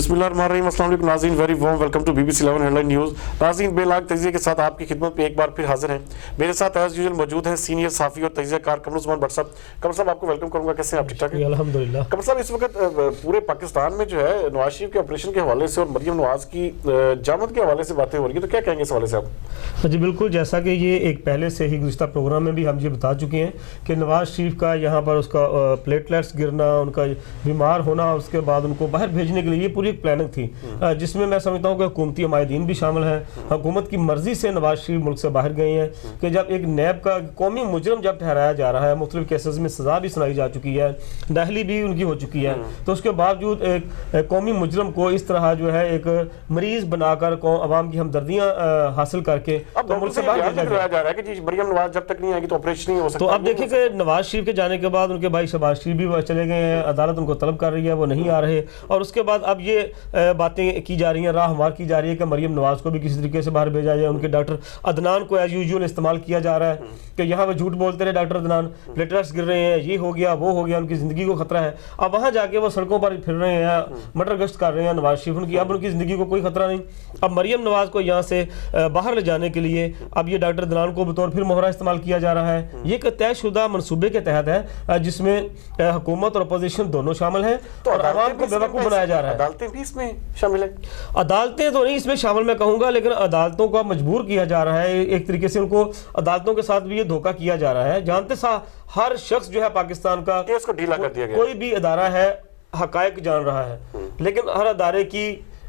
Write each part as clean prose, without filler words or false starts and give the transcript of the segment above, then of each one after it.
बिस्मिल्लाहिर्रहमानिर्रहीम। अस्सलाम वालेकुम नाज़रीन, very warm welcome to BBC 11 headline news. नाज़रीन, बेलाग तजिए के साथ आपकी खिदमत में एक बार फिर हाजिर हैं। मेरे साथ एज यूजुअल मौजूद हैं सीनियर साफ़ी और तजियाकार कमर उस्मान भट्ट साहब। कमर साहब, आपको वेलकम करूंगा। कैसे हैं आप? ठीक ठाक हैं? अल्हम्दुलिल्लाह। कमर साहब, इस वक्त पूरे पाकिस्तान में जो है नवाज शरीफ के ऑपरेशन के हवाले से और मरियम नवाज की जामत के हवाले से बातें हो रही है, तो क्या कहेंगे इस हवाले से आप? जी बिल्कुल, जैसा कि ये एक पहले से ही गुज़िश्ता प्रोग्राम में भी हम ये बता चुके हैं कि नवाज शरीफ का यहाँ पर उसका प्लेटलेट्स गिरना, उनका बीमार होना, उसके बाद उनको बाहर भेजने के लिए ये पूरी एक प्लानिंग थी, जिसमें मैं समझता हूँ कि हुकूमती अमायदीन भी शामिल हैं। हुकूमत की मर्जी से नवाज शरीफ मुल्क से बाहर गए हैं कि जब एक नैब का कौमी मुजरम जब ठहराया जा रहा है, मुख्तलिफ केसेस में सज़ा भी सुनाई जा चुकी है, दहली भी उनकी हो चुकी है, तो उसके बावजूद एक कौमी मुजरम को इस तरह जो है एक मरीज बनाकर अवाम की हमदर्दियाँ हासिल करके तो मुल्क से बाहर कराया जा रहा है कि जी मरियम नवाज जब तक नहीं आएगी तो ऑपरेशन नहीं हो सकता। तो अब देखिए कि नवाज शरीफ के जाने के बाद उनके भाई शहबाज शरीफ भी चले गए हैं, अदालत उनको तलब कर रही है, वो नहीं आ रहे, और उसके बाद अब ये बातें की जा रही हैं, राहमार की जा रही है कि मरियम नवाज को भी किसी तरीके से बाहर भेजा जाए। उनके डॉक्टर अदनान को एज यूजुअल इस्तेमाल किया जा रहा है कि यहाँ पे झूठ बोलते रहे डॉक्टर अदनान, प्लेटलेट्स गिर रहे हैं, ये हो गया वो हो गया, उनकी ज़िंदगी को खतरा है। अब वहाँ जाके वो सड़कों पर फिर रहे हैं, मटर गश्त कर रहे हैं नवाज शरीफ उनकी, अब उनकी ज़िंदगी को कोई खतरा नहीं। अब मरियम नवाज को यहाँ से बाहर ले जाने के लिए अब ये डॉक्टर अदनान को बतौर फिर मोहरा इस्तेमाल किया जा रहा है। ये एक तयशुदा मनसूबे के तहत है जिसमें हुकूमत और अपोजिशन दोनों शामिल हैं, तो और आवाम को बेवकूफ़ बनाया जा रहा है। अदालतें भी इसमें शामिल है? अदालतें तो नहीं इसमें शामिल मैं कहूँगा, लेकिन अदालतों को मजबूर किया जा रहा है, एक तरीके से उनको अदालतों के साथ भी ये धोखा किया जा रहा है। जानते हर शख्स जो है पाकिस्तान का, केस को ढीला कर दिया गया, कोई भी अदारा है हकायक जान रहा है, लेकिन हर अदारे की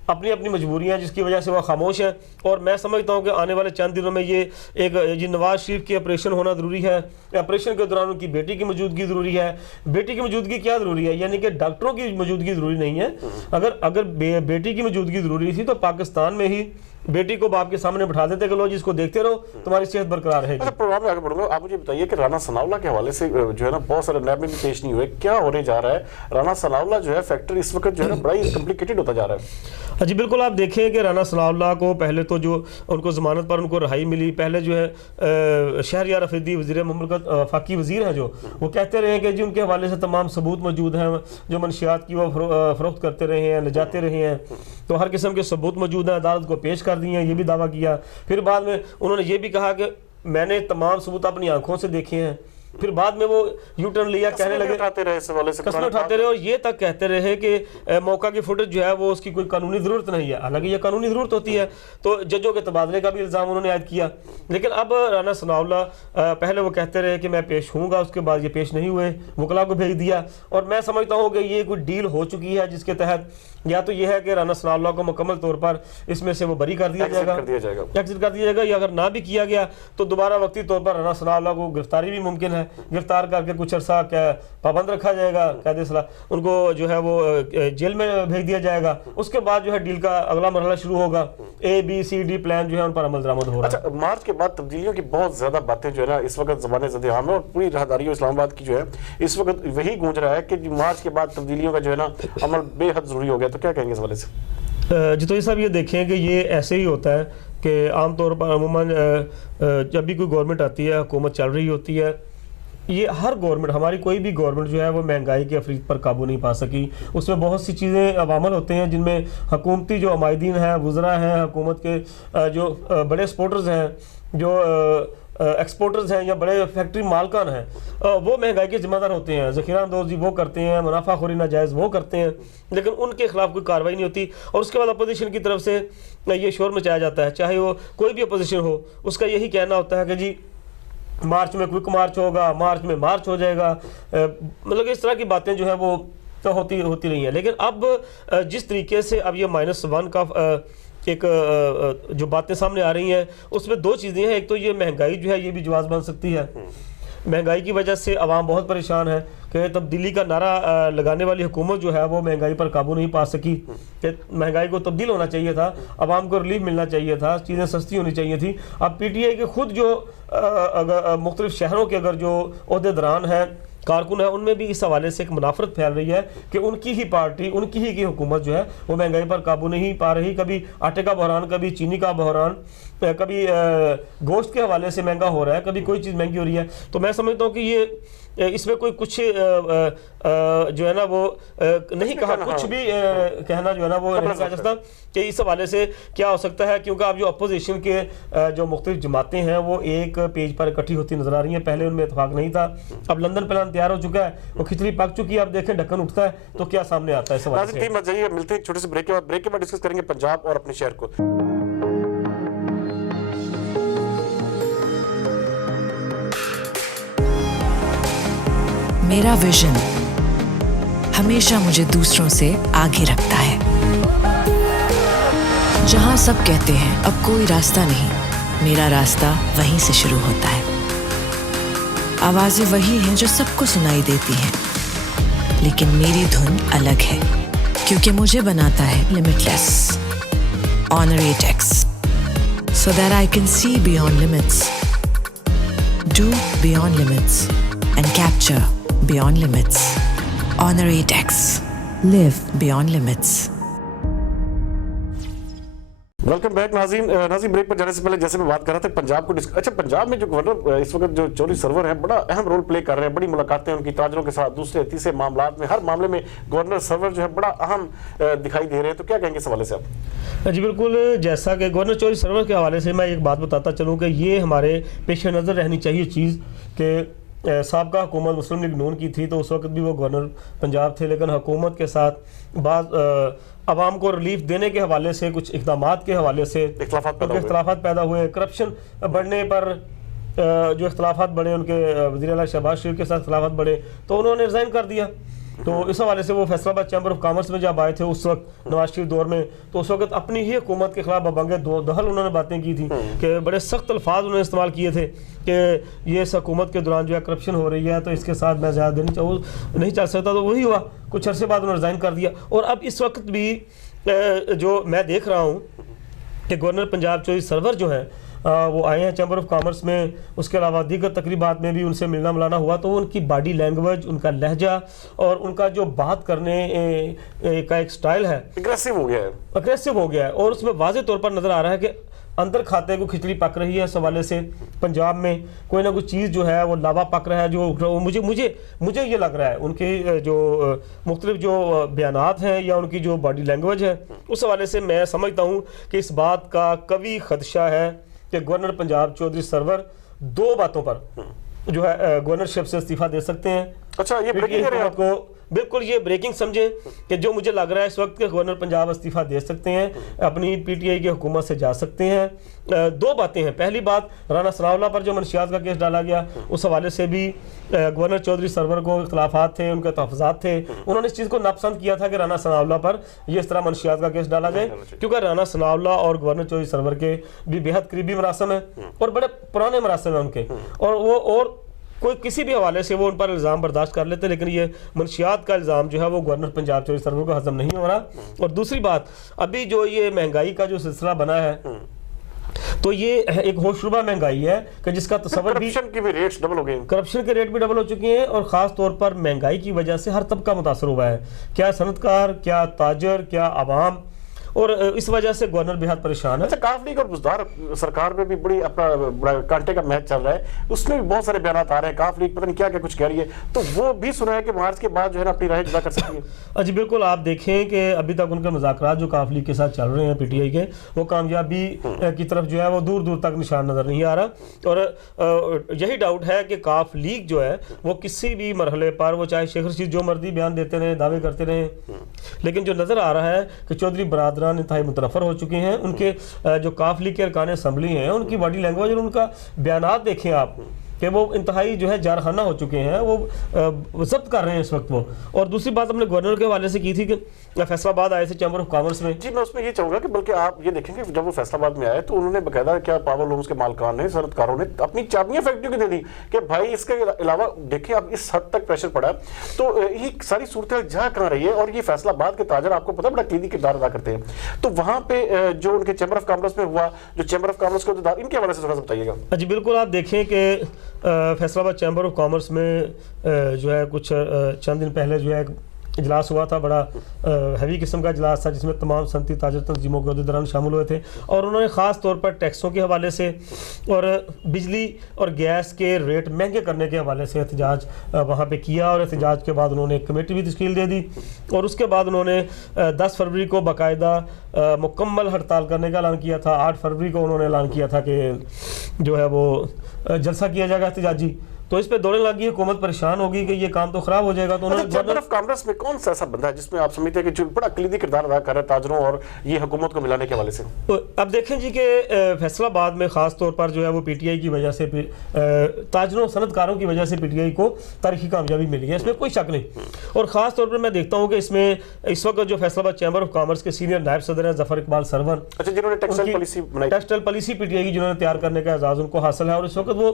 अपनी अपनी मजबूरियां जिसकी वजह से वह खामोश है। और मैं समझता हूं कि आने वाले चंद दिनों में ये नवाज शरीफ की ऑपरेशन होना ज़रूरी है। ऑपरेशन के दौरान उनकी बेटी की मौजूदगी ज़रूरी है। बेटी की मौजूदगी क्या ज़रूरी है, यानी कि डॉक्टरों की मौजूदगी ज़रूरी नहीं है। अगर बेटी की मौजूदगी ज़रूरी थी तो पाकिस्तान में ही बेटी को बाप के सामने बिठा देते कि लो जिसको देखते रहो, तुम्हारी सेहत बरकरार रहेगी। अच्छा, प्रोग्राम में आगे बढ़ूंगा, आप मुझे बताइए कि राना सनाउल्लाह के हवाले से जो है ना बहुत सारे नैब में भी पेश नहीं हुए, क्या होने जा रहा है? राना सनाउल्लाह जो है फैक्टर इस वक्त जो है ना बड़ा ही कॉम्प्लिकेटेड होता जा रहा है। जी बिल्कुल, आप देखें कि राना सनाउल्लाह को पहले तो जो उनको ज़मानत पर उनको रहाई मिली, पहले जो है शहरयार अफरीदी वज़ीर मुमलकत वफाकी वज़ीर हैं, जो वो कहते रहे कि जी उनके हवाले से तमाम सबूत मौजूद हैं, जो मनशियात की वो फ़रोख्त करते रहे हैं, ले जाते रहे हैं, तो हर किस्म के सबूत मौजूद हैं, अदालत को पेश कर दिए हैं, ये भी दावा किया। फिर बाद में उन्होंने ये भी कहा कि मैंने तमाम सबूत अपनी आंखों से देखे हैं। फिर बाद में वो यू टर्न लिया, कहने लगे कसमें उठाते रहे, और ये तक कहते रहे कि मौका की फुटेज जो है वो उसकी कोई कानूनी ज़रूरत नहीं है, हालांकि ये कानूनी ज़रूरत होती है। तो जजों के तबादले का भी इल्ज़ाम उन्होंने आयद किया। लेकिन अब राना सनाउल्लाह पहले वो कहते रहे कि मैं पेश होऊंगा, उसके बाद ये पेश नहीं हुए, वकला को भेज दिया। और मैं समझता हूँ कि ये कोई डील हो चुकी है जिसके तहत या तो ये है कि राना सनाउल्लाह को मुकम्मल तौर पर इसमें से वो बरी कर दिया जाएगा, एग्जिट कर दिया जाएगा, या अगर ना भी किया गया तो दोबारा वक्ती तौर पर राना सनाउल्लाह को गिरफ्तारी भी मुमकिन है, गिरफ्तार करके कुछ अर्सा क्या पाबंद रखा जाएगा, कैद सलाह, उनको जो है वो जेल में भेज दिया जाएगा। उसके बाद जो है डील का अगला मरहला शुरू होगा, ABCD प्लान जो है उन पर अमल दरामद हो रहा है। अच्छा, मार्च के बाद तब्दीलियों की बहुत ज्यादा बातें जो है ना इस वक्त ज़बान ज़द-ए-आम है, और पूरी राहदारी इस्लामाबाद की जो है इस वक्त वही गूंज रहा है कि मार्च के बाद तब्दीलियों का जो है ना अमल बेहद ज़रूरी हो गया। तो क्या कहेंगे इस वाले से? जी तो ये सब ये देखें कि ये ऐसे ही होता है कि आम तौर पर अमूमन जब भी कोई गवर्नमेंट आती है, हुकूमत चल रही होती है, ये हर गवर्नमेंट, हमारी कोई भी गवर्नमेंट जो है वो महंगाई के अफरीत पर काबू नहीं पा सकी। उसमें बहुत सी चीज़ें अवामल होते हैं जिनमें हुकूमती जो अमायदीन हैं, वुज़रा हैं, हुकूमत के जो बड़े सपोर्टर्स हैं, जो एक्सपोर्टर्स हैं या बड़े फैक्ट्री मालकान हैं, वो महंगाई के जिम्मेदार होते हैं। ज़ख़ीरा अंदोज़ी वो करते हैं, मुनाफाखोरी नाजायज़ वो करते हैं, लेकिन उनके खिलाफ कोई कार्रवाई नहीं होती। और उसके बाद अपोजिशन की तरफ से ये शोर मचाया जाता है, चाहे वो कोई भी अपोजिशन हो, उसका यही कहना होता है कि जी मार्च में क्विक मार्च होगा, मार्च में मार्च हो जाएगा, मतलब इस तरह की बातें जो है वो तो होती रही हैं। लेकिन अब जिस तरीके से अब ये -1 का एक जो बातें सामने आ रही हैं, उसमें दो चीज़ें हैं। एक तो ये महंगाई जो है ये भी जवाब बन सकती है। महंगाई की वजह से आवाम बहुत परेशान है कि तब्दीली का नारा लगाने वाली हुकूमत जो है वो महंगाई पर काबू नहीं पा सकी, कि महंगाई को तब्दील होना चाहिए था, आवाम को रिलीफ मिलना चाहिए था, चीज़ें सस्ती होनी चाहिए थी। अब PTI के खुद जो अगर मुख्तलिफ शहरों के अगर जो ओहदेदारान हैं, कारकुन है, उनमें भी इस हवाले से एक मुनाफरत फैल रही है कि उनकी ही पार्टी, उनकी ही की हुकूमत जो है वो महंगाई पर काबू नहीं पा रही। कभी आटे का बहरान, कभी चीनी का बहरान, कभी गोश्त के हवाले से महंगा हो रहा है, कभी कोई चीज़ महंगी हो रही है। तो मैं समझता हूँ कि ये इसमें कोई कुछ जो है ना वो नहीं कहा, कुछ भी कहना जो है ना वो नहीं कहा जा सकता कि इस हवाले से क्या हो सकता है, क्योंकि आप जो अपोजिशन के जो मुख्तलिफ जमातें हैं वो एक पेज पर इकट्ठी होती नजर आ रही हैं। पहले उनमें इतफाक नहीं था, अब लंदन प्लान तैयार हो चुका है, वो खिचड़ी पक चुकी है, अब देखें ढक्कन उठता है तो क्या सामने आता है इस हवाले से। मत जाइए, मिलते हैं एक छोटे से ब्रेक के बाद डिस्कस करेंगे पंजाब और अपने शहर को। मेरा विजन हमेशा मुझे दूसरों से आगे रखता है। जहां सब कहते हैं अब कोई रास्ता नहीं, मेरा रास्ता वहीं से शुरू होता है। आवाजें वही हैं जो सबको सुनाई देती हैं, लेकिन मेरी धुन अलग है, क्योंकि मुझे बनाता है limitless honour attacks, so that I can see beyond limits, do beyond limits, and capture beyond limits. Honor 8X. Live beyond limits. Welcome back नाज़रीन ब्रेक पर जाने से पहले जैसे मैं बात कर रहा था पंजाब को अच्छा, पंजाब में जो गवर्नर इस वक्त जो चौधरी सरवर हैं बड़ा अहम रोल प्ले कर रहे हैं। बड़ी मुलाकातें उनकी ताजरों के साथ, दूसरे तीसरे मामलात में, हर मामले में गवर्नर सरवर जो है बड़ा अहम दिखाई दे रहे हैं। तो क्या कहेंगे इस हवाले से आप? जी बिल्कुल, जैसा कि गवर्नर चौधरी सरवर के हवाले से मैं एक बात बताता चलूँ कि ये हमारे पेश नज़र रहनी चाहिए चीज़ कि साबका हुकूमत मुस्लिम लीग नून की थी, तो उस वक्त भी वो गवर्नर पंजाब थे, लेकिन हुकूमत के साथ बाद आवाम को रिलीफ देने के हवाले से, कुछ इक़दामात के हवाले से इख्तलाफात पैदा हुए। करप्शन बढ़ने पर जो इख्तलाफात बढ़े, उनके वज़ीर आला शहबाज शरीफ के साथ इख्तलाफात बढ़े, तो उन्होंने रिज़ाइन कर दिया। तो इस हवाले से वो फैसलाबाद चैम्बर ऑफ कॉमर्स में जब आए थे उस वक्त नवाज शरीफ दौर में, तो उस वक्त अपनी ही हुकूमत के खिलाफ बबंगे दो दहल उन्होंने बातें की थी कि बड़े सख्त अल्फाज उन्होंने इस्तेमाल किए थे कि ये इस हुकूमत के दौरान जो है करप्शन हो रही है, तो इसके साथ मैं ज़्यादा नहीं चल सकता। तो वही हुआ, कुछ अरसे बाद उन्होंने रिज़ाइन कर दिया। और अब इस वक्त भी जो मैं देख रहा हूँ कि गवर्नर पंजाब चौधरी सरवर जो है वो आए हैं चैम्बर ऑफ कॉमर्स में, उसके अलावा दीगर तकरीबात में भी उनसे मिलना मिलाना हुआ, तो उनकी बॉडी लैंग्वेज, उनका लहजा और उनका जो बात करने का एक स्टाइल है अग्रेसिव हो गया है और उसमें वाज़ेह तौर पर नज़र आ रहा है कि अंदर खाते को खिचड़ी पक रही है। इस हवाले से पंजाब में कोई ना कोई चीज़ जो है वो लावा पक रहा है, जो मुझे ये लग रहा है उनके जो मुख्तलिफ जो बयानात हैं या उनकी जो बॉडी लैंग्वेज है, उस हवाले से मैं समझता हूँ कि इस बात का कभी खदशा है कि गवर्नर पंजाब चौधरी सरवर दो बातों पर जो है गवर्नरशिप से इस्तीफा दे सकते हैं। अच्छा, ये ब्रेकिंग है आपको बिल्कुल ये ब्रेकिंग समझे कि जो मुझे लग रहा है इस वक्त के गवर्नर पंजाब इस्तीफा दे सकते हैं, अपनी पीटीआई की हुकूमत से जा सकते हैं। दो बातें हैं। पहली बात, राना सनाउल्लाह पर जो मनशियात का केस डाला गया, उस हवाले से भी गवर्नर चौधरी सरवर को इख्तलाफात थे, उनके तहफ़्फ़ुज़ात थे। उन्होंने इस चीज़ को नापसंद किया था कि राना सनाउल्लाह पर ये इस तरह मनशियात का केस डाला जाए, क्योंकि राना सनाउल्लाह और गवर्नर चौधरी सरवर के भी बेहद करीबी मरासम हैं और बड़े पुराने मरासम हैं उनके, और वो और कोई किसी भी हवाले से वो उन पर इल्ज़ाम बर्दाश्त कर लेते, लेकिन ये मनशियात का इल्ज़ाम जो है वो गवर्नर पंजाब चौधरी सरवर को हज़म नहीं हो रहा। और दूसरी बात, अभी जो ये महंगाई का जो सिलसिला बना है, तो ये एक होशरुबा महंगाई है कि जिसका तसव्वुर भी, करप्शन के भी रेट्स डबल हो गए, करप्शन के रेट भी डबल हो चुके हैं और ख़ास तौर पर महंगाई की वजह से हर तबका मुतासर हुआ है, क्या सनतकार, क्या ताजर, क्या आवाम, और इस वजह से गवर्नर बेहद परेशान है। अच्छा, काफ लीग और बुज़दार सरकार में भी बड़ा कांटे का मैच चल रहा है, उसमें भी बहुत सारे बयान आ रहे हैं। काफ लीग पता नहीं क्या क्या कुछ कह रही है, तो वो भी सुना है कि मार्च के बाद जो है ना अपनी राय जुदा कर सकती है। जी बिल्कुल, आप देखें कि अभी तक उनके मुज़ाकरात जो काफ लीग के साथ चल रहे हैं पीटीआई के, वो कामयाबी की तरफ जो है वो दूर दूर तक निशान नज़र नहीं आ रहा। और यही डाउट है कि काफ लीग जो है वो किसी भी मरहले पर, वो चाहे शेख रशीद जो मर्जी बयान देते रहे, दावे करते रहे, लेकिन जो नज़र आ रहा है कि चौधरी बरादरान इंतहाई मुतनफ़र हो चुके हैं। उनके जो काफ लीग के अरकान असम्बली हैं, उनकी बॉडी लैंग्वेज और उनका बयानात देखें आप कि वो इंतहाई जो है जारखाना हो चुके हैं, वो जब्त कर रहे हैं इस वक्त वो। और दूसरी बात हमने गवर्नर के हवाले से की थी कि फैसलाबाद आए थे चैम्बर ऑफ कॉमर्स में। जी, मैं उसमें ये चाहूँगा कि बल्कि आप ये देखेंगे जब वो फैसलाबाद में आए तो उन्होंने बाकायदा क्या पावर लूम्स के मालकान ने, सनतकारों ने अपनी चाबियां फैक्ट्रियों की दे दी कि भाई इसके अलावा देखें अब इस हद तक प्रेशर पड़ा, तो ये सारी सूरत जा कहाँ रही है। और ये फैसलाबाद के ताजर आपको पता बड़ा कीदी किरदार अदा करते हैं, तो वहाँ पे जो उनके चैम्बर ऑफ कॉमर्स में हुआ, जो चैम्बर ऑफ कॉमर्स के उद्देदार, इनके हवाले से थोड़ा सा बताइएगा। जी बिल्कुल, आप देखें कि फैसलाबाद चैम्बर ऑफ कॉमर्स में जो है कुछ चंद दिन पहले जो है इजलास हुआ था, बड़ा हैवी किस्म का इजलास था जिसमें तमाम सनती ताजर तंजीमों के अहदेदारान शामिल हुए थे और उन्होंने ख़ास तौर पर टैक्सों के हवाले से और बिजली और गैस के रेट महंगे करने के हवाले से एहतजाज वहाँ पे किया और एहतजाज के बाद उन्होंने एक कमेटी भी तश्कील दे दी और उसके बाद उन्होंने 10 फरवरी को बाकायदा मुकम्मल हड़ताल करने का ऐलान किया था। 8 फरवरी को उन्होंने ऐलान किया था कि जो है वो जलसा किया जाएगा एहतजाजी। तो इस पे दौड़ने लगी, हुकूमत परेशान होगी कि ये काम तो खराब हो जाएगा। तो उन्होंने चैम्बर ऑफ कॉमर्स में कौन सा ऐसा बंदा है जिसमें आप समझते हैं कि जो बड़ा कलीदी किरदार अदा कर रहा है ताजरों और ये हुकूमत को मिलाने के हवाले से? तो अब देखें जी कि फैसलाबाद में ख़ास तौर पर जो है वो पीटीआई की वजह से ताजरों सनतकारों की वजह से पीटीआई को तारीखी कामयाबी मिली है, इसमें कोई शक नहीं। और ख़ास तौर पर मैं देखता हूँ कि इसमें इस वक्त जो फैसलाबाद चैम्बर ऑफ कॉमर्स के सीनियर नायब सदर हैं ज़फ़र इकबाल सरवर, अच्छा, जिन्होंने टेक्सटाइल पॉलिसी बनाई, टेक्सटाइल पॉलिसी पीटीआई की जिन्होंने तैयार करने का एजाज़ उनको हासिल है और इस वक्त वो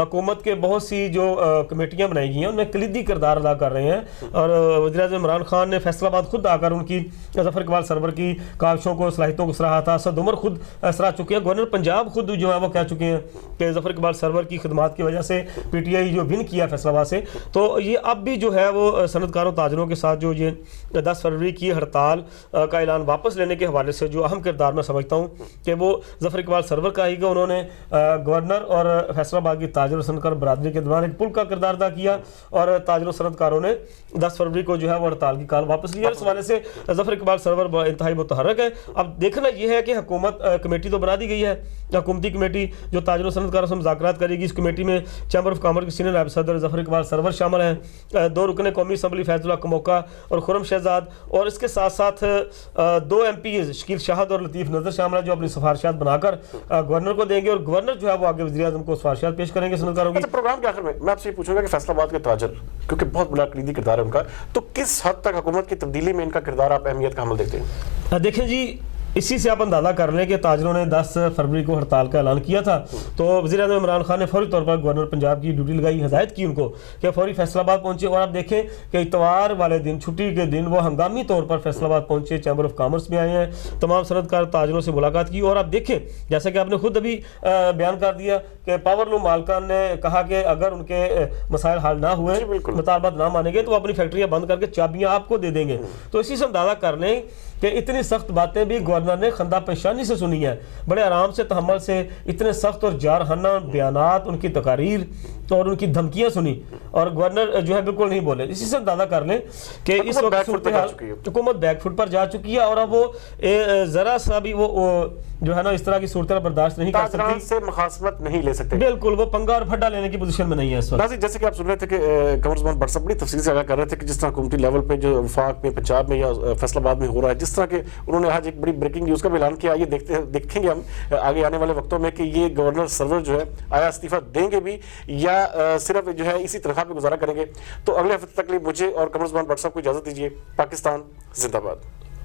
हुकूमत के बहुत सी जो कमेटियां बनाई गई हैं उनमें कलीदी किरदार अदा कर रहे हैं। और वज़ीर-ए-आज़म इमरान खान ने फैसलाबाद खुद आकर उनकी ज़फ़र इकबाल सरवर की काविशों को सलाहियतों को सराहा था। असद उमर खुद सराह चुके हैं, गवर्नर पंजाब खुद जो है वो कह चुके हैं कि ज़फ़र इकबाल सरवर की खिदमात की वजह से पीटीआई जो विन किया फैसलाबाद से। तो ये अब भी जो है वो सनतकारों ताजरों के साथ जो ये 10 फरवरी की हड़ताल का ऐलान वापस लेने के हवाले से जो अहम किरदार मैं समझता हूँ कि वो ज़फ़र इकबाल सरवर का ही, कि उन्होंने गवर्नर और फैसलाबाद की ताजर सनतकार बरादरी के दौरान एक पुल का किरदार अदा किया और ताजरों सनतकारों ने 10 फरवरी को जो है वो हड़ताल की काल वापस लिया। इस हवाले से ज़फ़र इकबाल सरवर इंतहाई मुतहर्रिक है। अब देखना यह है कि हुकूमत कमेटी तो बना दी गई है, हुकूमती कमेटी जो ताजरों सनतकारों से मुज़ाकरात करेगी। इस कमेटी में चैम्बर ऑफ कॉमर्स के सीनियर नायब सदर ज़फ़र इकबाल सरवर शामिल हैं, 2 रुकने कौमी असम्बली फैज़ुल्लाह कमोका और खुरम शहजाद, और इसके साथ साथ 2 MPs शकील शाहद और लतीफ़ नज़र शामिल हैं जो अपनी सिफारिशात बनाकर गवर्नर को देंगे और गवर्नर जो है वो आगे वज़ीर-ए-आज़म को सिफारिशात पेश करेंगे सनतकारों की। प्रोग्राम के आखिर में मैं आपसे पूछूंगा कि फैसलाबाद के ताजर, क्योंकि बहुत बड़ा कलीदी किरदार है उनका, तो किस हद तक हुकूमत की तब्दीली में इनका किरदार आप अहमियत का अमल देखते हैं? देखें जी, इसी से आप अंदाज़ा कर लें कि ताजरों ने 10 फरवरी को हड़ताल का ऐलान किया था तो वज़ीर-ए-आज़म इमरान खान ने फौरी तौर पर गवर्नर पंजाब की ड्यूटी लगाई, हिदायत की उनको कि फौरी फैसलाबाद पहुंचे। और आप देखें कि इतवार वाले दिन, छुट्टी के दिन, वो हंगामी तौर पर फैसलाबाद पहुंचे, चैम्बर ऑफ कॉमर्स में आए हैं, तमाम सनतकार ताजरों से मुलाकात की। और आप देखें जैसा कि आपने खुद अभी बयान कर दिया कि पावरलूम मालकान ने कहा कि अगर उनके मसाइल हल ना हुए, मुतालबात ना मानेंगे तो अपनी फैक्ट्रियाँ बंद करके चाबियाँ आपको दे देंगे। तो इसी से अंदाज़ा कर लें कि इतनी सख्त बातें भी गवर्नर ने खंदा पेशानी से सुनी है, बड़े आराम से तहम्मुल से इतने सख्त और जारहाना बयानात, उनकी तकारीर और उनकी धमकियां सुनी और गवर्नर जो है बिल्कुल नहीं बोले। इसी से अंदाजा कर लें कि इस वक्त हुकूमत बैकफुट पर जा चुकी है और अब वो जरा सा भी वो जो है ना इस तरह की सूरत बर्दाश्त नहीं कर सकती, से मुखासमत नहीं ले सकते। बिल्कुल वो पंगा और फड्डा लेने की पोजीशन में नहीं है इस वक्त। जैसे कि आप सुन रहे थे कि कमर उस्मान बट साहब बड़ी तफसील से आगाह कर रहे थे कि जिस तरह हुकूमती लेवल पे जो वफाक में, पंजाब में या फैसलाबाद में हो रहा है, जिस तरह के उन्होंने आज एक बड़ी ब्रेकिंग न्यूज़ का भी ऐलान किया। ये देखेंगे हम आगे आने वाले वक्तों में कि ये गवर्नर सरवर जो है आया इस्तीफा देंगे भी या सिर्फ जो है इसी तनख्वाह पे गुजारा करेंगे। तो अगले हफ्ते तक लिए मुझे और कमर उस्मान बट साहब को इजाज़त दीजिए। पाकिस्तान जिंदाबाद।